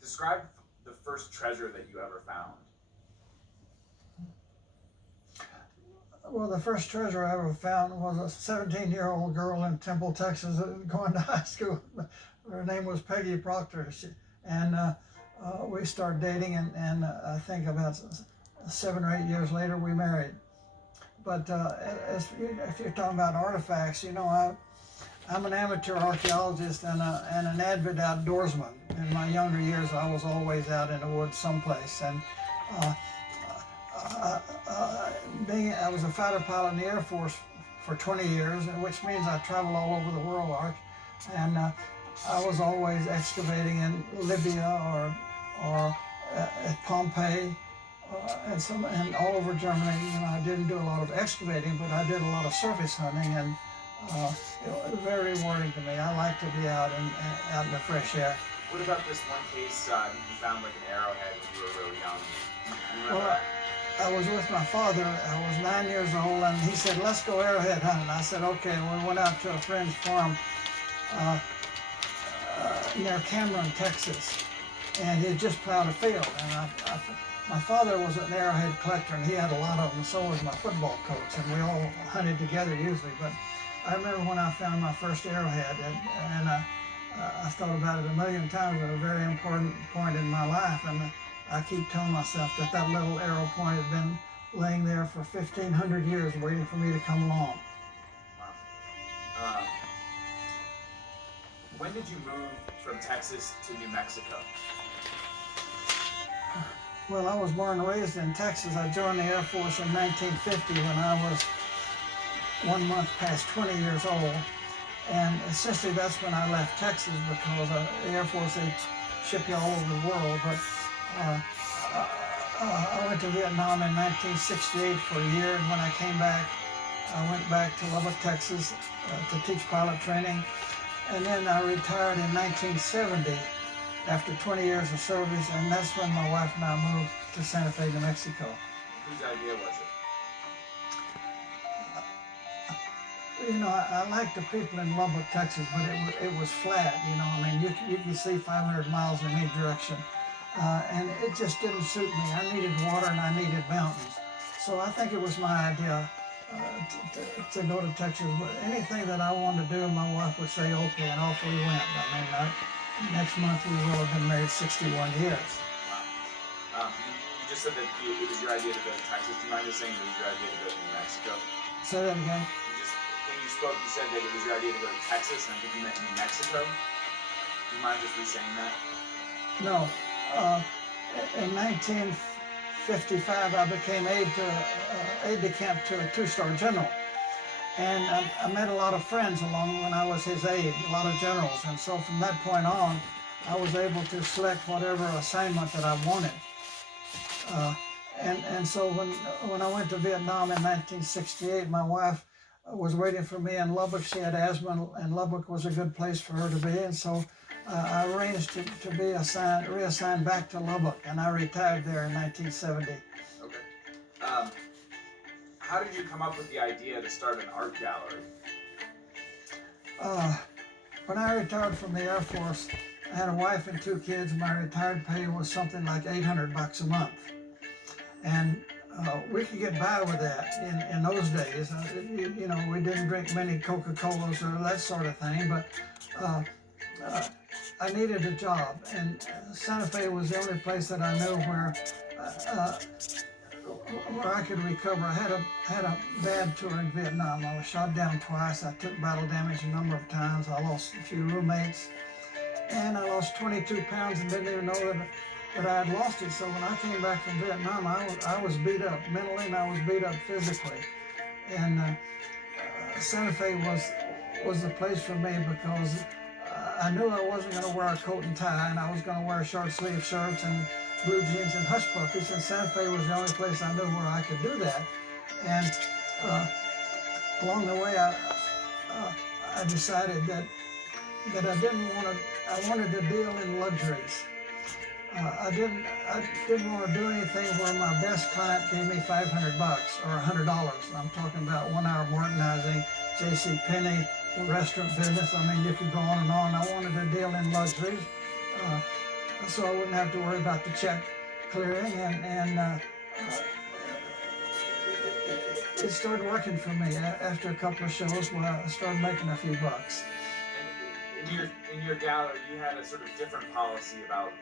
describe the first treasure that you ever found. Well, the first treasure I ever found was a 17-year-old girl in Temple, Texas, going to high school. Her name was Peggy Proctor, we started dating, and I think about 7 or 8 years later we married. But if you're talking about artifacts, I'm an amateur archaeologist and an avid outdoorsman. In my younger years, I was always out in the woods someplace, and I was a fighter pilot in the Air Force for 20 years, which means I traveled all over the world, and I was always excavating in Libya or at Pompeii and all over Germany. I didn't do a lot of excavating, but I did a lot of surface hunting, and it was very rewarding to me. I like to be out in the fresh air. What about this one case you found like an arrowhead when you were really young? Well, I was with my father. I was 9 years old, and he said, "Let's go arrowhead hunting." I said, "Okay." We went out to a friend's farm near Cameron, Texas, and he had just plowed a field. And my father was an arrowhead collector, and he had a lot of them. So was my football coach, and we all hunted together usually. But I remember when I found my first arrowhead, and I've thought about it a million times. It was a very important point in my life, and I keep telling myself that little arrow point had been laying there for 1,500 years waiting for me to come along. Wow. When did you move from Texas to New Mexico? Well, I was born and raised in Texas. I joined the Air Force in 1950 when I was 1 month past 20 years old. And essentially that's when I left Texas, because the Air Force, they ship you all over the world. But I went to Vietnam in 1968 for a year, and when I came back, I went back to Lubbock, Texas to teach pilot training. And then I retired in 1970 after 20 years of service, and that's when my wife and I moved to Santa Fe, New Mexico. Whose idea was it? I like the people in Lubbock, Texas, but it was flat, you could see 500 miles in any direction. And it just didn't suit me. I needed water and I needed mountains. So I think it was my idea to go to Texas. Anything that I wanted to do, my wife would say, okay, and off we went. Next month we will have been married 61 years. Wow. You just said that it was your idea to go to Texas. Do you mind just saying it was your idea to go to New Mexico? Say that again? When you spoke, you said that it was your idea to go to Texas, and I think you meant New Mexico. Do you mind just re-saying that? No. In 1955, I became aide-de-camp to a two-star general. And I met a lot of friends along when I was his aide, a lot of generals. And so from that point on, I was able to select whatever assignment that I wanted. And so when I went to Vietnam in 1968, my wife was waiting for me in Lubbock. She had asthma, and Lubbock was a good place for her to be. And so I arranged to be reassigned back to Lubbock, and I retired there in 1970. Okay. How did you come up with the idea to start an art gallery? When I retired from the Air Force, I had a wife and 2 kids. My retired pay was something like $800 a month. And we could get by with that in those days. We didn't drink many Coca-Colas or that sort of thing, but I needed a job, and Santa Fe was the only place that I knew where I could recover. I had a bad tour in Vietnam. I was shot down twice. I took battle damage a number of times. I lost a few roommates, and I lost 22 pounds and didn't even know that I had lost it. So when I came back from Vietnam, I was beat up mentally, and I was beat up physically. And Santa Fe was the place for me, because I knew I wasn't going to wear a coat and tie, and I was going to wear short sleeve shirts and blue jeans and hush puppies, and Santa Fe was the only place I knew where I could do that. And along the way, I decided that I wanted to deal in luxuries. I didn't want to do anything where my best client gave me $500 or $100. I'm talking about 1 hour organizing, J.C. Penney, the restaurant business. You could go on and on. I wanted to deal in luxuries. so I wouldn't have to worry about the check clearing, and it started working for me. After a couple of shows, well, I started making a few bucks. And in your gallery, you had a sort of different policy about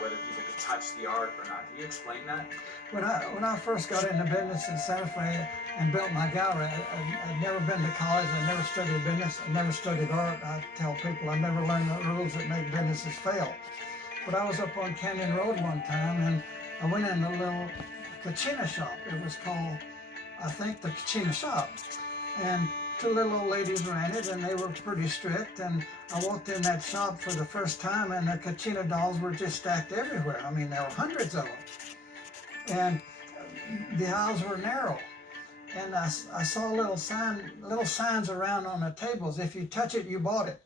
whether people could touch the art or not. Can you explain that? When I first got into business in Santa Fe and built my gallery, I'd never been to college. I never studied business. I never studied art. I tell people I never learned the rules that make businesses fail. But I was up on Canyon Road one time, and I went in a little Kachina shop. It was called, I think, the Kachina shop. And two little old ladies ran it, and they were pretty strict. And I walked in that shop for the first time, and the Kachina dolls were just stacked everywhere. I mean, there were hundreds of them. And the aisles were narrow. And I saw little signs around on the tables. If you touch it, you bought it.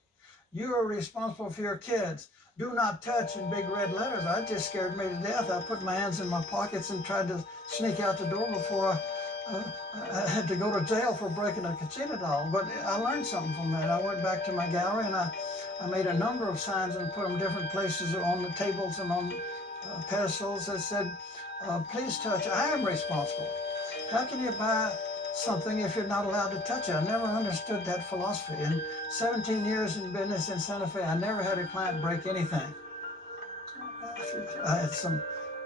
You are responsible for your kids. Do not touch, in big red letters. That just scared me to death. I put my hands in my pockets and tried to sneak out the door before I had to go to jail for breaking a Kachina doll. But I learned something from that. I went back to my gallery, and I made a number of signs and put them different places on the tables and on pedestals that said, please touch, I am responsible. How can you buy something if you're not allowed to touch it? I never understood that philosophy. In 17 years in business in Santa Fe, I never had a client break anything. I had some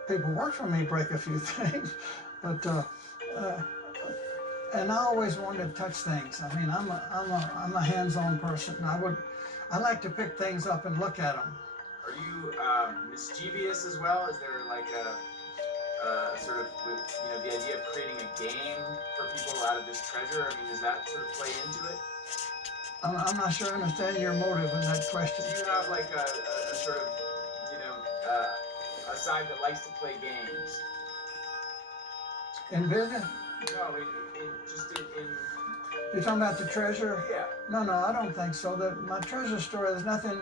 people work for me break a few things, but and I always wanted to touch things. I mean, I'm a hands-on person. I like to pick things up and look at them. Are you mischievous as well? Is there like a sort of the idea of creating a game for people out of this treasure? I mean, does that sort of play into it? I'm not sure I understand your motive in that question. Do you have like a sort of a side that likes to play games? In business? No, in You're talking about the treasure? Yeah. No, I don't think so. My treasure story, there's nothing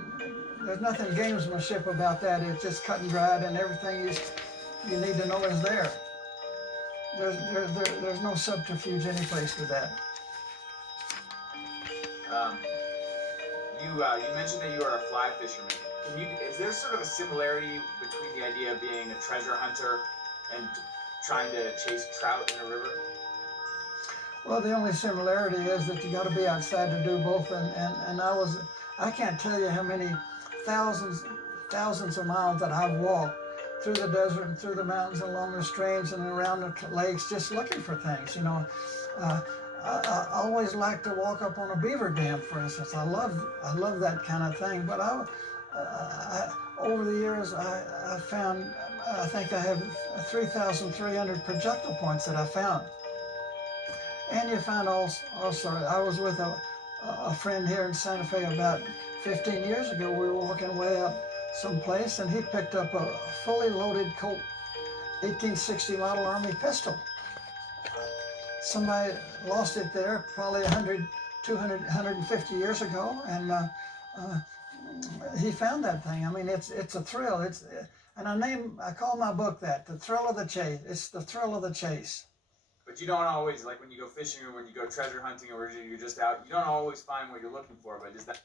gamesmanship about that. It's just cut and dried, and everything you need to know is there. There's no subterfuge any place with that. You mentioned that you are a fly fisherman. Is there sort of a similarity between the idea of being a treasure hunter and trying to chase trout in a river? Well, the only similarity is that you got to be outside to do both, and I can't tell you how many thousands of miles that I've walked through the desert and through the mountains and along the streams and around the lakes just looking for things. I always like to walk up on a beaver dam, for instance. I love that kind of thing. But over the years, I found, I think I have 3,300 projectile points that I found. And you find also, I was with a friend here in Santa Fe about 15 years ago. We were walking way up someplace, and he picked up a fully loaded Colt 1860 model Army pistol. Somebody lost it there probably 100, 200, 150 years ago, and he found that thing. I mean, it's a thrill. And I call my book that, The Thrill of the Chase. It's the thrill of the chase. But you don't always, like when you go fishing or when you go treasure hunting or you're just out, you don't always find what you're looking for, but is that